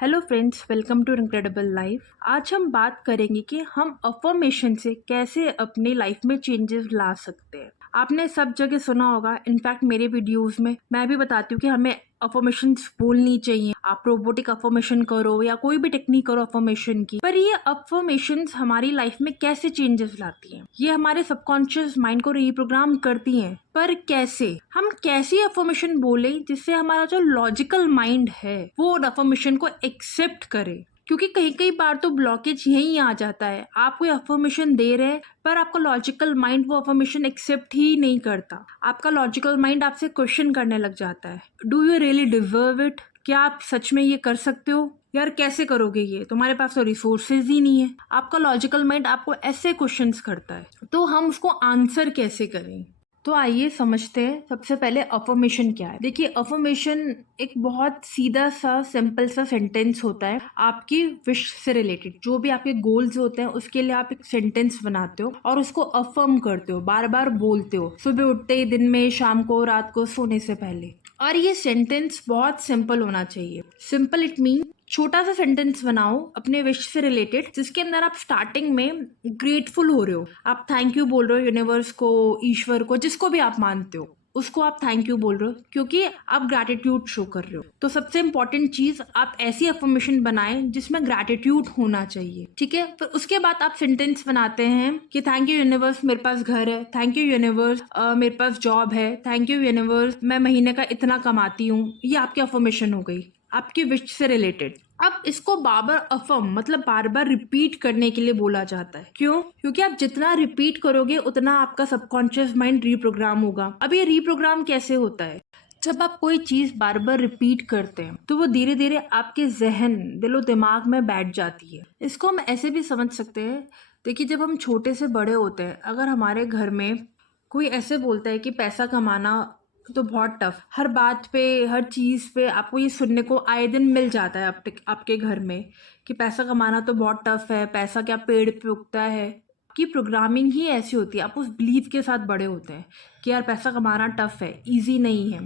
Hello friends, welcome to incredible life. आज हम बात करेंगे कि हम अफर्मेशन से कैसे अपनी लाइफ में चेंजेस ला सकते हैं। आपने सब जगह सुना होगा, इनफैक्ट मेरे वीडियोस में मैं भी बताती हूँ कि हमें अफर्मेशंस बोलनी चाहिए। आप रोबोटिक अफर्मेशन करो या कोई भी टेक्निक करो अफर्मेशन की, पर ये अफर्मेशंस हमारी लाइफ में कैसे चेंजेस लाती हैं? ये हमारे सबकॉन्शियस माइंड को रीप्रोग्राम करती हैं, पर कैसे? हम कैसी अफर्मेशन बोले जिससे हमारा जो लॉजिकल माइंड है वो अफर्मेशन को एक्सेप्ट करे? क्योंकि कई कई बार तो ब्लॉकेज यही आ जाता है। आप कोई अफर्मेशन दे रहे हैं पर आपका लॉजिकल माइंड वो अफर्मेशन एक्सेप्ट ही नहीं करता। आपका लॉजिकल माइंड आपसे क्वेश्चन करने लग जाता है, do you really deserve it? क्या आप सच में ये कर सकते हो? यार कैसे करोगे? ये तुम्हारे पास तो रिसोर्सेज ही नहीं है। आपका लॉजिकल माइंड आपको ऐसे क्वेश्चंस करता है, तो हम उसको आंसर कैसे करें? तो आइए समझते हैं सबसे पहले अफर्मेशन क्या है। देखिए, अफर्मेशन एक बहुत सीधा सा सिंपल सा सेंटेंस होता है आपकी विश से रिलेटेड। जो भी आपके गोल्स होते हैं उसके लिए आप एक सेंटेंस बनाते हो और उसको अफर्म करते हो, बार बार बोलते हो, सुबह उठते ही, दिन में, शाम को, रात को सोने से पहले। और ये सेंटेंस बहुत सिंपल होना चाहिए। सिंपल इट मीन छोटा सा सेंटेंस बनाओ अपने विश से रिलेटेड, जिसके अंदर आप स्टार्टिंग में ग्रेटफुल हो रहे हो। आप थैंक यू बोल रहे हो यूनिवर्स को, ईश्वर को, जिसको भी आप मानते हो उसको आप थैंक यू बोल रहे हो, क्योंकि आप ग्रैटिट्यूड शो कर रहे हो। तो सबसे इंपॉर्टेंट चीज, आप ऐसी अफर्मेशन बनाएं जिसमें ग्रैटिट्यूड होना चाहिए, ठीक है? फिर उसके बाद आप सेंटेंस बनाते हैं कि थैंक यू यूनिवर्स, मेरे पास घर है। थैंक यू यूनिवर्स, मेरे पास जॉब है। थैंक यू यूनिवर्स, मैं महीने का इतना कमाती हूँ। ये आपकी अफर्मेशन हो गई, आपकी विश से रिलेटेड। अब इसको बार बार अफर्म मतलब बार बार रिपीट करने के लिए बोला जाता है। क्यों? क्योंकि आप जितना रिपीट करोगे उतना आपका सबकॉन्शियस माइंड रीप्रोग्राम होगा। अब ये रीप्रोग्राम कैसे होता है? जब आप कोई चीज बार बार रिपीट करते हैं तो वो धीरे धीरे आपके जहन, दिलो दिमाग में बैठ जाती है। इसको हम ऐसे भी समझ सकते हैं। देखिए, जब हम छोटे से बड़े होते हैं, अगर हमारे घर में कोई ऐसे बोलता है कि पैसा कमाना तो बहुत टफ, हर बात पे, हर चीज पे आपको ये सुनने को आए दिन मिल जाता है आपके घर में कि पैसा कमाना तो बहुत टफ है, पैसा क्या पेड़ पे उगता है। आपकी प्रोग्रामिंग ही ऐसी होती है, आप उस बिलीफ के साथ बड़े होते हैं कि यार पैसा कमाना टफ है, इजी नहीं है,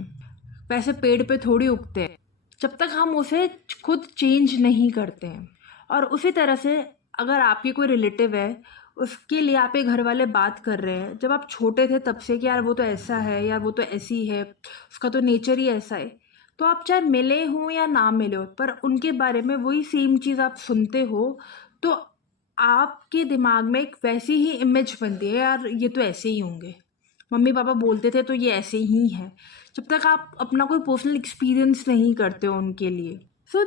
पैसे पेड़ पे थोड़ी उगते हैं, जब तक हम उसे खुद चेंज नहीं करते हैं। और उसी तरह से अगर आपके कोई रिलेटिव है, उसके लिए आपके घर वाले बात कर रहे हैं जब आप छोटे थे तब से कि यार वो तो ऐसा है, यार वो तो ऐसी है, उसका तो नेचर ही ऐसा है, तो आप चाहे मिले हो या ना मिले हो पर उनके बारे में वही सेम चीज़ आप सुनते हो, तो आपके दिमाग में एक वैसी ही इमेज बनती है, यार ये तो ऐसे ही होंगे, मम्मी पापा बोलते थे तो ये ऐसे ही है, जब तक आप अपना कोई पर्सनल एक्सपीरियंस नहीं करते हो उनके लिए।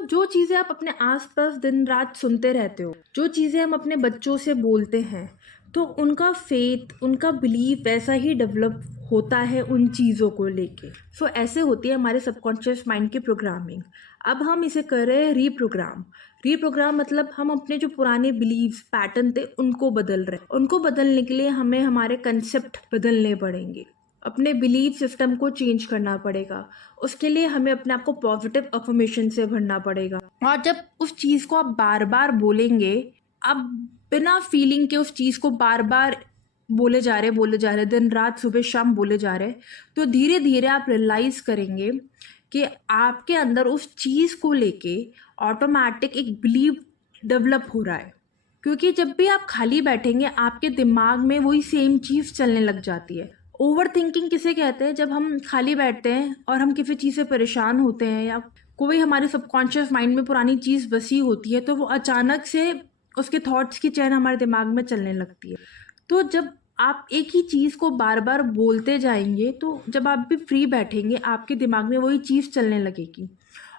जो चीज़ें आप अपने आसपास दिन रात सुनते रहते हो, जो चीज़ें हम अपने बच्चों से बोलते हैं, तो उनका फेथ, उनका बिलीफ वैसा ही डेवलप होता है उन चीज़ों को लेके। ऐसे होती है हमारे सबकॉन्शियस माइंड की प्रोग्रामिंग। अब हम इसे कर रहे हैं रीप्रोग्राम। रीप्रोग्राम मतलब हम अपने जो पुराने बिलीव्स, पैटर्न थे उनको बदल रहे हैं। उनको बदलने के लिए हमें हमारे कंसेप्ट बदलने पड़ेंगे, अपने बिलीफ सिस्टम को चेंज करना पड़ेगा। उसके लिए हमें अपने आप को पॉजिटिव अफर्मेशन से भरना पड़ेगा। और जब उस चीज़ को आप बार बार बोलेंगे, आप बिना फीलिंग के उस चीज़ को बार बार बोले जा रहे, दिन रात सुबह शाम बोले जा रहे, तो धीरे धीरे आप रियलाइज करेंगे कि आपके अंदर उस चीज़ को लेके ऑटोमेटिक एक बिलीव डेवलप हो रहा है। क्योंकि जब भी आप खाली बैठेंगे आपके दिमाग में वही सेम चीज़ चलने लग जाती है। ओवर थिंकिंग किसे कहते हैं? जब हम खाली बैठते हैं और हम किसी चीज़ से परेशान होते हैं या कोई हमारे सबकॉन्शियस माइंड में पुरानी चीज़ बसी होती है, तो वो अचानक से उसके थॉट्स की चैन हमारे दिमाग में चलने लगती है। तो जब आप एक ही चीज़ को बार बार बोलते जाएंगे, तो जब आप भी फ्री बैठेंगे आपके दिमाग में वही चीज़ चलने लगेगी।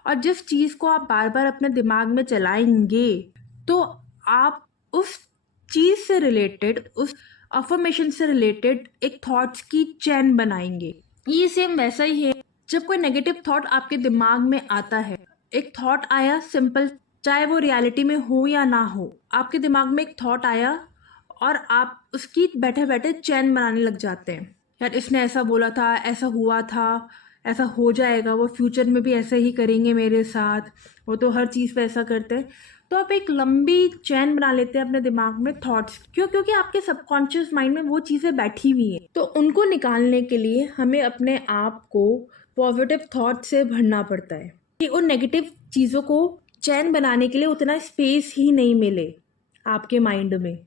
और जिस चीज़ को आप बार बार अपने दिमाग में चलाएंगे, तो आप उस चीज़ से रिलेटेड, उस अफर्मेशन से रिलेटेड एक थॉट्स की चैन बनाएंगे। ये सेम वैसा ही है, जब कोई नेगेटिव थॉट आपके दिमाग में आता है, एक थॉट आया सिंपल, चाहे वो रियलिटी में हो या ना हो, आपके दिमाग में एक थॉट आया और आप उसकी बैठे बैठे चैन बनाने लग जाते हैं। यार इसने ऐसा बोला था, ऐसा हुआ था, ऐसा हो जाएगा, वो फ्यूचर में भी ऐसा ही करेंगे मेरे साथ, वो तो हर चीज़ पे ऐसा करते हैं। तो आप एक लंबी चैन बना लेते हैं अपने दिमाग में थॉट्स। क्योंकि आपके सबकॉन्शियस माइंड में वो चीज़ें बैठी हुई हैं। तो उनको निकालने के लिए हमें अपने आप को पॉजिटिव थॉट से भरना पड़ता है कि उन नेगेटिव चीज़ों को चैन बनाने के लिए उतना स्पेस ही नहीं मिले आपके माइंड में।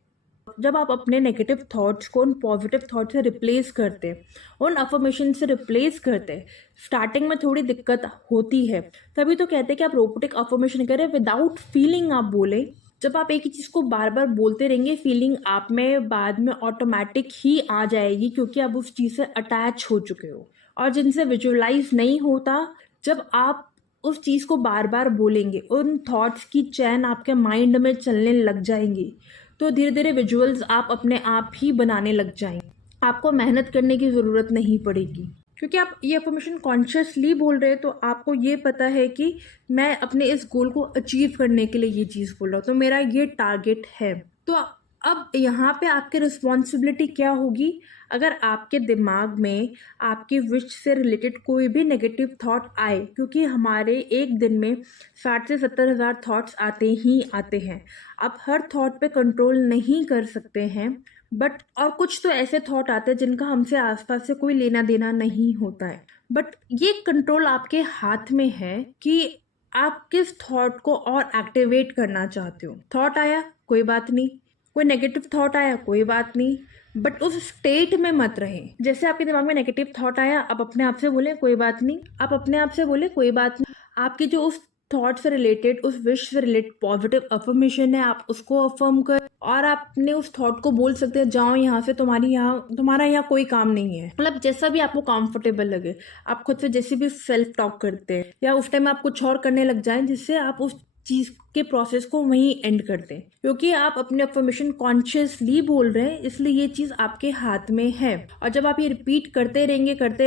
जब आप अपने नेगेटिव थॉट्स को उन पॉजिटिव थॉट से रिप्लेस करते हैं, उन अफर्मेशन से रिप्लेस करते हैं, स्टार्टिंग में थोड़ी दिक्कत होती है, तभी तो कहते हैं कि आप रोबोटिक अफर्मेशन करें विदाउट फीलिंग आप बोलें। जब आप एक ही चीज़ को बार बार बोलते रहेंगे, फीलिंग आप में बाद में ऑटोमेटिक ही आ जाएगी, क्योंकि आप उस चीज़ से अटैच हो चुके हो। और जिनसे विजुअलाइज नहीं होता, जब आप उस चीज़ को बार बार बोलेंगे, उन थॉट्स की चैन आपके माइंड में चलने लग जाएंगी, तो धीरे धीरे विजुअल्स आप अपने आप ही बनाने लग जाएंगे। आपको मेहनत करने की ज़रूरत नहीं पड़ेगी, क्योंकि आप ये अफर्मेशन कॉन्शियसली बोल रहे हैं, तो आपको ये पता है कि मैं अपने इस गोल को अचीव करने के लिए ये चीज़ बोल रहा हूँ, तो मेरा ये टारगेट है। तो अब यहाँ पे आपकी रिस्पॉन्सिबिलिटी क्या होगी? अगर आपके दिमाग में आपकी विश से रिलेटेड कोई भी नेगेटिव थॉट आए, क्योंकि हमारे एक दिन में 60 से 70 हज़ार थॉट्स आते ही आते हैं। आप हर थॉट पे कंट्रोल नहीं कर सकते हैं, बट और कुछ तो ऐसे थॉट आते हैं जिनका हमसे आसपास से कोई लेना देना नहीं होता है, बट ये कंट्रोल आपके हाथ में है कि आप किस थॉट को और एक्टिवेट करना चाहते हो। थॉट आया, कोई बात नहीं, कोई नेगेटिव थॉट आया, कोई बात नहीं, बट उस स्टेट में मत रहें। जैसे आपके दिमाग में नेगेटिव थॉट आया, आप अपने आप से बोले कोई बात नहीं, आप अपने आप से बोले कोई बात नहीं। आपकी जो उस थॉट से रिलेटेड, उस विश से रिलेटेड पॉजिटिव अफर्मेशन है, आप उसको अफर्म कर, और आपने उस थॉट को बोल सकते हैं, जाओ यहाँ से, तुम्हारा यहाँ कोई काम नहीं है। मतलब जैसा भी आपको कंफर्टेबल लगे, आप खुद से जैसे भी सेल्फ टॉक करते हैं, या उस टाइम आप कुछ और करने लग जाएं जिससे आप उस चीज़ के प्रोसेस को वहीं एंड कर दें, क्योंकि आप अपने अफर्मेशन कॉन्शियसली बोल रहे हैं, इसलिए ये चीज़ आपके हाथ में है। और जब आप ये रिपीट करते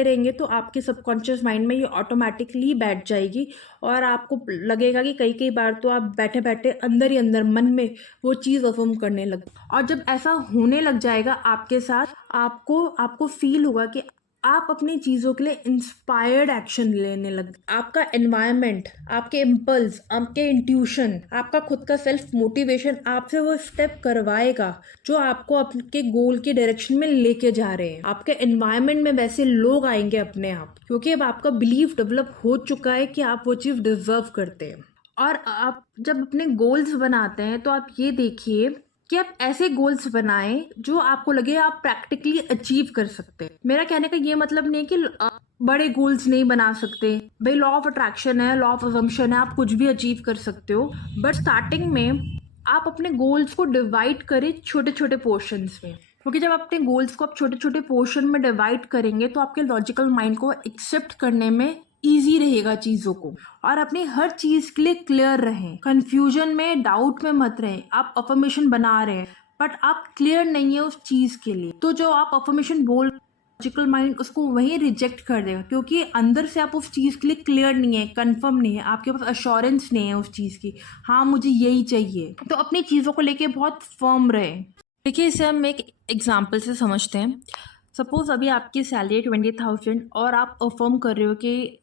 रहेंगे तो आपके सबकॉन्शियस माइंड में ये ऑटोमेटिकली बैठ जाएगी, और आपको लगेगा कि कई कई बार तो आप बैठे बैठे अंदर ही अंदर मन में वो चीज़ अफर्म करने लग। और जब ऐसा होने लग जाएगा आपके साथ, आपको फील होगा कि आप अपनी चीज़ों के लिए इंस्पायर्ड एक्शन लेने लग। आपका एनवायरनमेंट, आपके इम्पल्स, आपके इंट्यूशन, आपका खुद का सेल्फ मोटिवेशन आपसे वो स्टेप करवाएगा जो आपको आपके गोल की डायरेक्शन में लेके जा रहे हैं। आपके एनवायरनमेंट में वैसे लोग आएंगे अपने आप, क्योंकि अब आपका बिलीफ डेवलप हो चुका है कि आप वो चीज़ डिजर्व करते हैं। और आप जब अपने गोल्स बनाते हैं, तो आप ये देखिए कि आप ऐसे गोल्स बनाएं जो आपको लगे आप प्रैक्टिकली अचीव कर सकते हैं। मेरा कहने का ये मतलब नहीं है कि बड़े गोल्स नहीं बना सकते। भाई लॉ ऑफ अट्रैक्शन है, लॉ ऑफ अजम्पशन है, आप कुछ भी अचीव कर सकते हो, बट स्टार्टिंग में आप अपने गोल्स को डिवाइड करें छोटे छोटे पोर्शंस में, क्योंकि जब अपने गोल्स को आप छोटे छोटे पोर्शन में डिवाइड करेंगे तो आपके लॉजिकल माइंड को एक्सेप्ट करने में ईजी रहेगा चीज़ों को, और अपनी हर चीज़ के लिए क्लियर रहें, कंफ्यूजन में, डाउट में मत रहें। आप अफर्मेशन बना रहे हैं बट आप क्लियर नहीं है उस चीज़ के लिए, तो जो आप अफर्मेशन बोल, लॉजिकल माइंड उसको वहीं रिजेक्ट कर देगा, क्योंकि अंदर से आप उस चीज़ के लिए क्लियर नहीं है, कंफर्म नहीं है, आपके पास अश्योरेंस नहीं है उस चीज़ की, हाँ मुझे यही चाहिए। तो अपनी चीज़ों को लेके बहुत फर्म रहे। देखिए, इसे हम एक एग्जाम्पल से समझते हैं। सपोज अभी आपकी सैलरी 20,000 और आप अफर्म कर रहे हो कि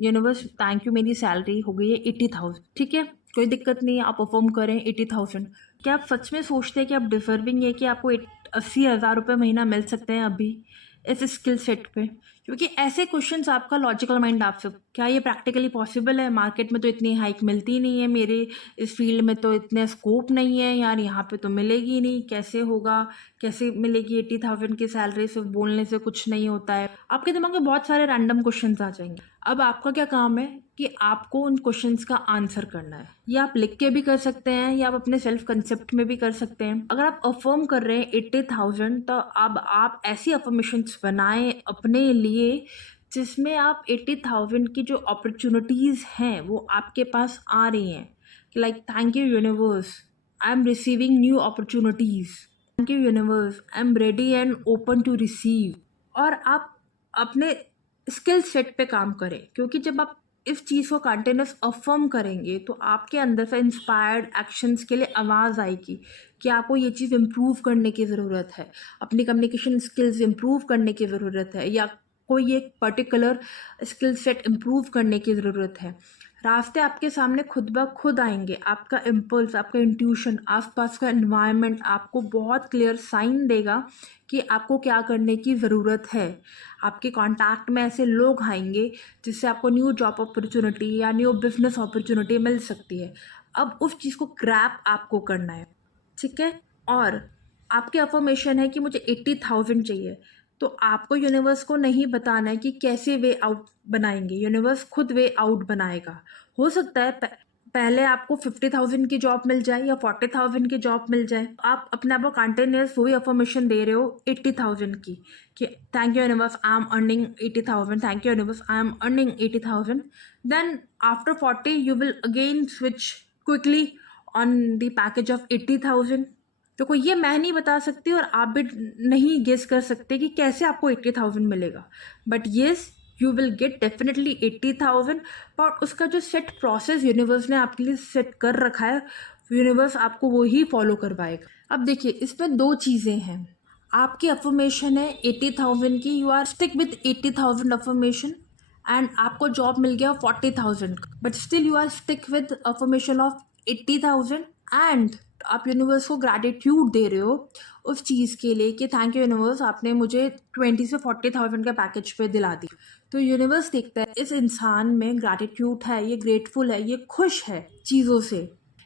यूनिवर्स थैंक यू, मेरी सैलरी हो गई है 80,000। ठीक है, कोई दिक्कत नहीं है, आप अफर्म करें 80,000। क्या आप सच में सोचते हैं कि आप डिजर्विंग है कि आपको 80,000 रुपये महीना मिल सकते हैं अभी इस स्किल सेट पे? क्योंकि ऐसे क्वेश्चंस आपका लॉजिकल माइंड आपसे, क्या ये प्रैक्टिकली पॉसिबल है? मार्केट में तो इतनी हाइक मिलती नहीं है, मेरे इस फील्ड में तो इतने स्कोप नहीं है यार, यहाँ पे तो मिलेगी नहीं, कैसे होगा, कैसे मिलेगी 80,000 की सैलरी? सिर्फ बोलने से कुछ नहीं होता है। आपके दिमाग में बहुत सारे रैंडम क्वेश्चंस आ जाएंगे। अब आपका क्या काम है कि आपको उन क्वेश्चंस का आंसर करना है। या आप लिख के भी कर सकते हैं, या आप अपने सेल्फ कंसेप्ट में भी कर सकते हैं। अगर आप अफर्म कर रहे हैं 80,000, तो अब आप ऐसी अफर्मेशंस बनाएं अपने लिए जिसमें आप 80,000 की जो अपॉर्चुनिटीज़ हैं वो आपके पास आ रही हैं, कि like thank you universe, I am receiving new opportunities, thank you universe, I am ready and open to receive. और आप अपने स्किल सेट पे काम करें, क्योंकि जब आप इस चीज़ को कंटिन्यूस अफर्म करेंगे तो आपके अंदर से इंस्पायर्ड एक्शंस के लिए आवाज़ आएगी कि आपको ये चीज़ इम्प्रूव करने की ज़रूरत है, अपनी कम्युनिकेशन स्किल्स इम्प्रूव करने की ज़रूरत है, या कोई एक पर्टिकुलर स्किल सेट इम्प्रूव करने की ज़रूरत है। रास्ते आपके सामने खुद ब खुद आएंगे। आपका इम्पल्स, आपका इंट्यूशन, आसपास का एनवायरनमेंट आपको बहुत क्लियर साइन देगा कि आपको क्या करने की ज़रूरत है। आपके कांटेक्ट में ऐसे लोग आएंगे जिससे आपको न्यू जॉब अपॉर्चुनिटी या न्यू बिजनेस अपॉर्चुनिटी मिल सकती है। अब उस चीज़ को ग्रैब आपको करना है, ठीक है। और आपकी अफर्मेशन है कि मुझे 80,000 चाहिए, तो आपको यूनिवर्स को नहीं बताना है कि कैसे वे आउट बनाएंगे, यूनिवर्स खुद वे आउट बनाएगा। हो सकता है पहले आपको 50,000 की जॉब मिल जाए या 40,000 की जॉब मिल जाए। आप अपने आप को कंटिन्यूस वही अफर्मेशन दे रहे हो 80,000 की कि thank you universe, I am earning 80,000, thank you universe, I am earning 80,000। Then after 40 you will again switch quickly on the package of 80,000। तो ये मैं नहीं बता सकती और आप भी नहीं गेस कर सकते कि कैसे आपको 80,000 मिलेगा, but yes you will get definitely 80,000। और उसका जो सेट प्रोसेस यूनिवर्स ने आपके लिए सेट कर रखा है, यूनिवर्स आपको वो ही फॉलो करवाएगा। अब देखिए, इसमें दो चीज़ें हैं। आपकी अफर्मेशन है 80,000 की, you are stick with 80,000 affirmation, and आपको जॉब मिल गया 40,000, but still you are stick with affirmation of 80,000। And आप यूनिवर्स को ग्रैटिट्यूड दे रहे हो उस चीज़ के लिए कि थैंक यू यूनिवर्स, आपने मुझे 20 से 40,000 का पैकेज पे दिला दी। तो यूनिवर्स देखता है इस इंसान में ग्रैटिट्यूड है, ये ग्रेटफुल है, ये खुश है चीज़ों से,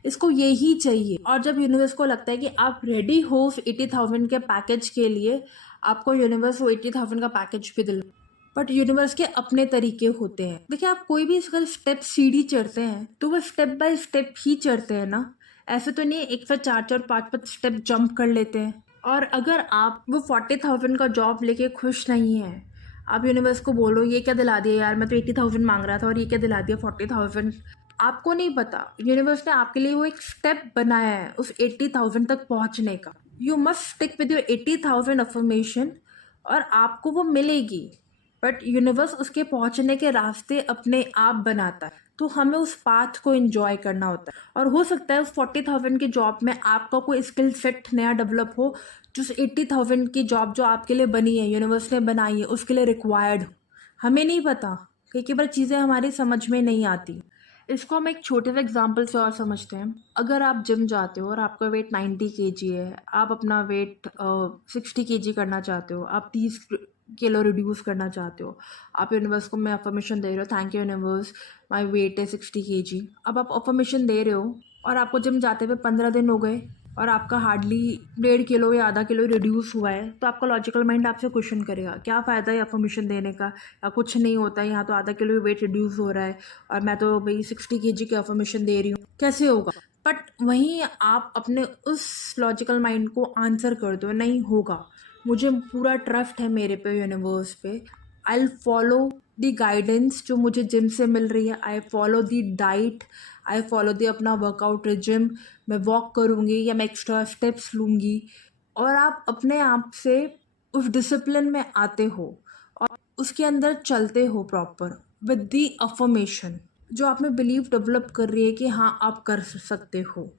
इसको यही चाहिए। और जब यूनिवर्स को लगता है कि आप रेडी हो उस 80,000 के पैकेज के लिए, आपको यूनिवर्स वो 80,000 का पैकेज भी दिला। बट यूनिवर्स के अपने तरीके होते हैं। देखिए, आप कोई भी अगर स्टेप सीढ़ी चढ़ते हैं तो वो स्टेप बाय स्टेप ही चढ़ते हैं ना, ऐसे तो नहीं एक साथ 4-4 5-5 स्टेप जंप कर लेते हैं। और अगर आप वो 40,000 का जॉब लेके खुश नहीं है, आप यूनिवर्स को बोलो ये क्या दिला दिया यार, मैं तो 80,000 मांग रहा था और ये क्या दिला दिया 40,000। आपको नहीं पता, यूनिवर्स ने आपके लिए वो एक स्टेप बनाया है उस 80,000 तक पहुंचने का। You must stick with your 80,000 affirmation और आपको वो मिलेगी। बट यूनिवर्स उसके पहुंचने के रास्ते अपने आप बनाता है, तो हमें उस पाथ को एंजॉय करना होता है। और हो सकता है उस 40,000 की जॉब में आपका कोई स्किल सेट नया डेवलप हो जो 80,000 की जॉब जो आपके लिए बनी है, यूनिवर्स ने बनाई है, उसके लिए रिक्वायर्ड। हमें नहीं पता, कई बार चीज़ें हमारी समझ में नहीं आती। इसको हम एक छोटे से एग्जाम्पल से और समझते हैं। अगर आप जिम जाते हो और आपका वेट 90 kg है, आप अपना वेट 60 kg करना चाहते हो, आप 30 किलो रिड्यूस करना चाहते हो, आप यूनिवर्स को मैं अफर्मेशन दे रहे हो, thank you universe, my weight है 60 kg। अब आप अफर्मेशन दे रहे हो और आपको जिम जाते हुए 15 दिन हो गए और आपका हार्डली 1.5 किलो या आधा किलो रिड्यूस हुआ है, तो आपका लॉजिकल माइंड आपसे क्वेश्चन करेगा क्या फ़ायदा है अफर्मेशन देने का, या कुछ नहीं होता है, यहाँ तो आधा किलो वेट रिड्यूस हो रहा है और मैं तो भाई 60 kg की अफर्मेशन दे रही हूँ, कैसे होगा। बट वहीं आप अपने उस लॉजिकल माइंड को आंसर कर दो, नहीं होगा, मुझे पूरा ट्रस्ट है मेरे पे, यूनिवर्स पे, आई फॉलो द गाइडेंस जो मुझे जिम से मिल रही है, I follow the diet, I follow the अपना वर्कआउट रिजिम, मैं वॉक करूँगी या मैं एक्स्ट्रा स्टेप्स लूँगी। और आप अपने आप से उस डिसिप्लिन में आते हो और उसके अंदर चलते हो प्रॉपर विद द अफर्मेशन जो आप में बिलीव डेवलप कर रही है कि हाँ आप कर सकते हो।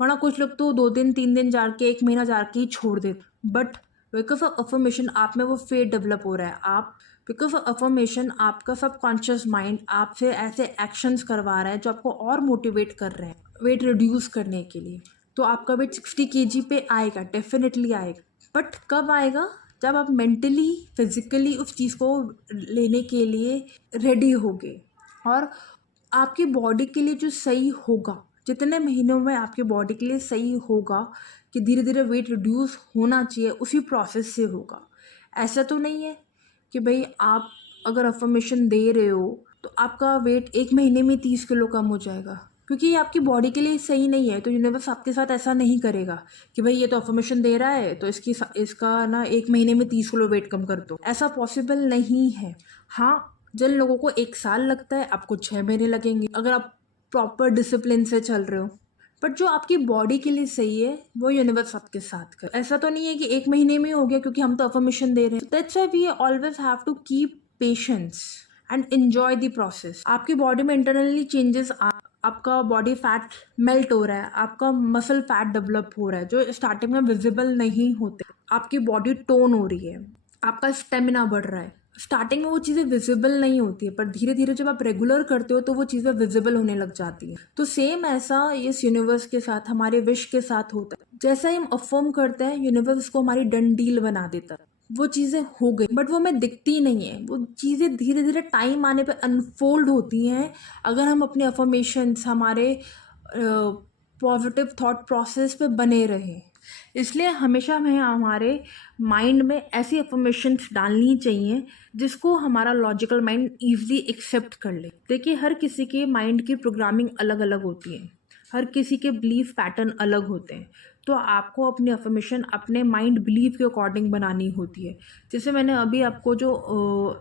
वरना कुछ लोग तो 2 दिन 3 दिन जाके 1 महीना जाके ही छोड़ देते, बट बिकॉज ऑफ अफर्मेशन आप में वो फेथ डेवलप हो रहा है। आप बिकॉज ऑफ अफर्मेशन आपका सबकॉन्शियस माइंड आपसे ऐसे एक्शंस करवा रहा है जो आपको और मोटिवेट कर रहे हैं वेट रिड्यूस करने के लिए। तो आपका वेट 60 kg पे आएगा, डेफिनेटली आएगा, बट कब आएगा, जब आप मेंटली फिजिकली उस चीज़ को लेने के लिए रेडी होगे और आपकी बॉडी के लिए जो सही होगा, जितने महीनों में आपकी बॉडी के लिए सही होगा कि धीरे धीरे वेट रिड्यूस होना चाहिए, उसी प्रोसेस से होगा। ऐसा तो नहीं है कि भाई आप अगर अफर्मेशन दे रहे हो तो आपका वेट 1 महीने में 30 किलो कम हो जाएगा, क्योंकि ये आपकी बॉडी के लिए सही नहीं है। तो यूनिवर्स आपके साथ ऐसा नहीं करेगा कि भाई ये तो अफर्मेशन दे रहा है तो इसका ना 1 महीने में 30 किलो वेट कम कर दो, ऐसा पॉसिबल नहीं है। हाँ, जिन लोगों को 1 साल लगता है, आपको 6 महीने लगेंगे अगर आप प्रॉपर डिसिप्लिन से चल रहे हो। बट जो आपकी बॉडी के लिए सही है वो यूनिवर्स आपके साथ कर। ऐसा तो नहीं है कि 1 महीने में हो गया क्योंकि हम तो अफर्मेशन दे रहे हैं। That's why we always have to keep patience and enjoy the process. आपकी बॉडी में इंटरनली चेंजेस, आपका बॉडी फैट मेल्ट हो रहा है, आपका मसल फैट डेवलप हो रहा है जो स्टार्टिंग में विजिबल नहीं होते, आपकी बॉडी टोन हो रही है, आपका स्टेमिना बढ़ रहा है, स्टार्टिंग में वो चीज़ें विजिबल नहीं होती है, पर धीरे धीरे जब आप रेगुलर करते हो तो वो चीज़ें विजिबल होने लग जाती हैं। तो सेम ऐसा इस यूनिवर्स के साथ, हमारे विश के साथ होता है। जैसा ही हम अफर्म करते हैं, यूनिवर्स को हमारी डन डील बना देता है। वो चीज़ें हो गई, बट वो हमें दिखती नहीं है। वो चीज़ें धीरे धीरे टाइम आने पे अनफोल्ड होती हैं, अगर हम अपने अफर्मेशंस, हमारे पॉजिटिव थॉट प्रोसेस पे बने रहें। इसलिए हमेशा हमें हमारे माइंड में ऐसी अफर्मेशंस डालनी चाहिए जिसको हमारा लॉजिकल माइंड ईजिली एक्सेप्ट कर ले। देखिए, हर किसी के माइंड की प्रोग्रामिंग अलग अलग होती है, हर किसी के बिलीफ पैटर्न अलग होते हैं। तो आपको अपनी अफर्मेशन अपने माइंड बिलीव के अकॉर्डिंग बनानी होती है। जैसे मैंने अभी आपको जो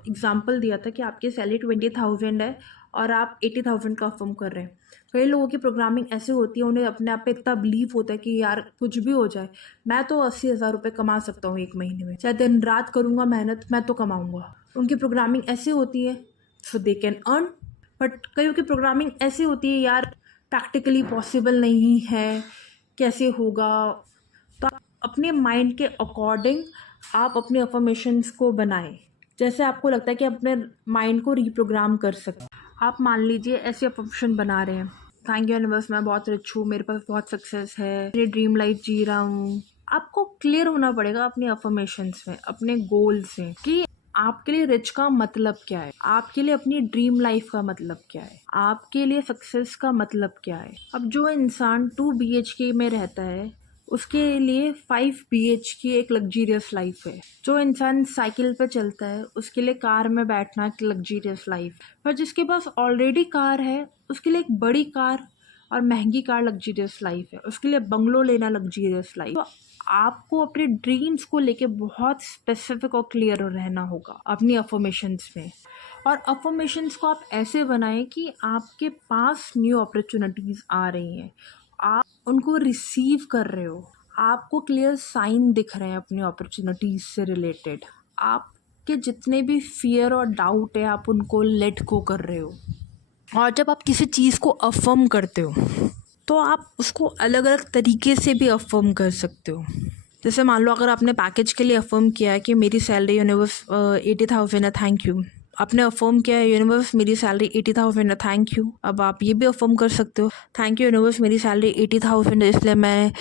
एग्जांपल दिया था कि आपकी सैलरी 20,000 है और आप 80,000 का अफर्म कर रहे हैं। कई लोगों की प्रोग्रामिंग ऐसे होती है, उन्हें अपने आप पे इतना बिलीव होता है कि यार कुछ भी हो जाए, मैं तो 80,000 रुपये कमा सकता हूँ एक महीने में, चाहे दिन रात करूँगा मेहनत, मैं तो कमाऊँगा। उनकी प्रोग्रामिंग ऐसे होती है, सो दे कैन अर्न। बट कईयों की प्रोग्रामिंग ऐसी होती है, यार प्रैक्टिकली पॉसिबल नहीं है, कैसे होगा। तो आप अपने माइंड के अकॉर्डिंग आप अपने अफर्मेशंस को बनाएं, जैसे आपको लगता है कि अपने माइंड को रिप्रोग्राम कर सकते। आप मान लीजिए ऐसे अफर्मेशन बना रहे हैं, थैंक यू यूनिवर्स, मैं बहुत रिच हूँ, मेरे पास बहुत सक्सेस है, मेरी ड्रीम लाइफ जी रहा हूँ। आपको क्लियर होना पड़ेगा अपने अफर्मेशंस में, अपने गोल से, कि आपके लिए रिच का मतलब क्या है, आपके लिए अपनी ड्रीम लाइफ का मतलब क्या है, आपके लिए सक्सेस का मतलब क्या है। अब जो इंसान 2 BHK में रहता है, उसके लिए 5 BHK एक लग्जीरियस लाइफ है। जो इंसान साइकिल पे चलता है, उसके लिए कार में बैठना एक लग्जीरियस लाइफ। पर जिसके पास ऑलरेडी कार है, उसके लिए एक बड़ी कार और महंगी कार लग्जीरियस लाइफ है, उसके लिए बंगलो लेना लग्जीरियस लाइफ। तो आपको अपने ड्रीम्स को लेके बहुत स्पेसिफिक और क्लियर रहना होगा अपनी अफर्मेशंस में। और अफर्मेशंस को आप ऐसे बनाएं कि आपके पास न्यू अपॉर्चुनिटीज़ आ रही हैं, आप उनको रिसीव कर रहे हो, आपको क्लियर साइन दिख रहे हैं अपनी अपॉर्चुनिटीज़ से रिलेटेड। आपके जितने भी फियर और डाउट है, आप उनको लेट गो कर रहे हो। और जब आप किसी चीज़ को अफर्म करते हो तो आप उसको अलग अलग तरीके से भी अफर्म कर सकते हो। जैसे मान लो, अगर आपने पैकेज के लिए अफर्म किया है कि मेरी सैलरी यूनिवर्स 80,000 है, थैंक यू। आपने अफर्म किया है यूनिवर्स मेरी सैलरी 80,000 है, थैंक यू। अब आप ये भी अफर्म कर सकते हो, थैंक यू यूनिवर्स मेरी सैलरी 80,000 है, इसलिए मैं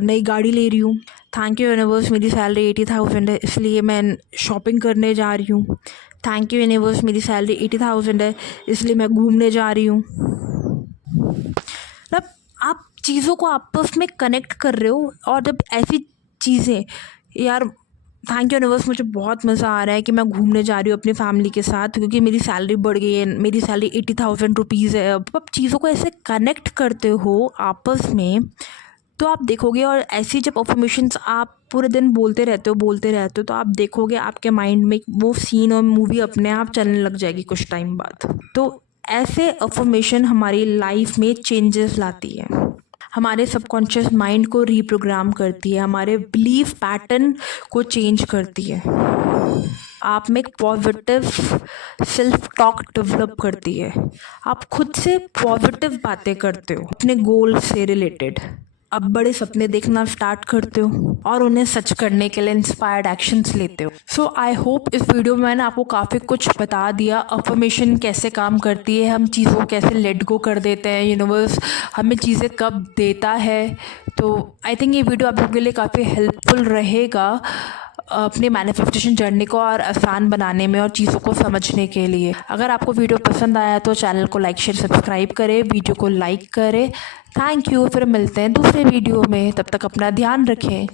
नई गाड़ी ले रही हूँ। थैंक यू यूनिवर्स मेरी सैलरी 80,000 है, इसलिए मैं शॉपिंग करने जा रही हूँ। थैंक यू यूनिवर्स मेरी सैलरी 80,000 है, इसलिए मैं घूमने जा रही हूँ। मतलब आप चीज़ों को आपस में कनेक्ट कर रहे हो। और जब ऐसी चीज़ें, यार थैंक यू यूनिवर्स मुझे बहुत मज़ा आ रहा है कि मैं घूमने जा रही हूँ अपनी फैमिली के साथ, क्योंकि मेरी सैलरी बढ़ गई है, मेरी सैलरी 80,000 रुपीज़ है। अब आप चीज़ों को ऐसे कनेक्ट करते हो आपस में, तो आप देखोगे। और ऐसी जब अफर्मेशंस आप पूरे दिन बोलते रहते हो, तो आप देखोगे आपके माइंड में वो सीन और मूवी अपने आप चलने लग जाएगी कुछ टाइम बाद। तो ऐसे अफर्मेशन हमारी लाइफ में चेंजेस लाती है, हमारे सबकॉन्शियस माइंड को रीप्रोग्राम करती है, हमारे बिलीफ पैटर्न को चेंज करती है, आप में एक पॉजिटिव सेल्फ टॉक डेवलप करती है। आप खुद से पॉजिटिव बातें करते हो अपने गोल से रिलेटेड। अब बड़े सपने देखना स्टार्ट करते हो और उन्हें सच करने के लिए इंस्पायर्ड एक्शंस लेते हो। सो आई होप इस वीडियो में मैंने आपको काफ़ी कुछ बता दिया, अफर्मेशन कैसे काम करती है, हम चीज़ों को कैसे लेट गो कर देते हैं, यूनिवर्स हमें चीज़ें कब देता है। तो आई थिंक ये वीडियो आप लोगों के लिए काफ़ी हेल्पफुल रहेगा अपने मैनिफेस्टेशन जर्नी को और आसान बनाने में और चीज़ों को समझने के लिए। अगर आपको वीडियो पसंद आया तो चैनल को लाइक शेयर सब्सक्राइब करें, वीडियो को लाइक करें। Thank you. फिर मिलते हैं दूसरे वीडियो में, तब तक अपना ध्यान रखें।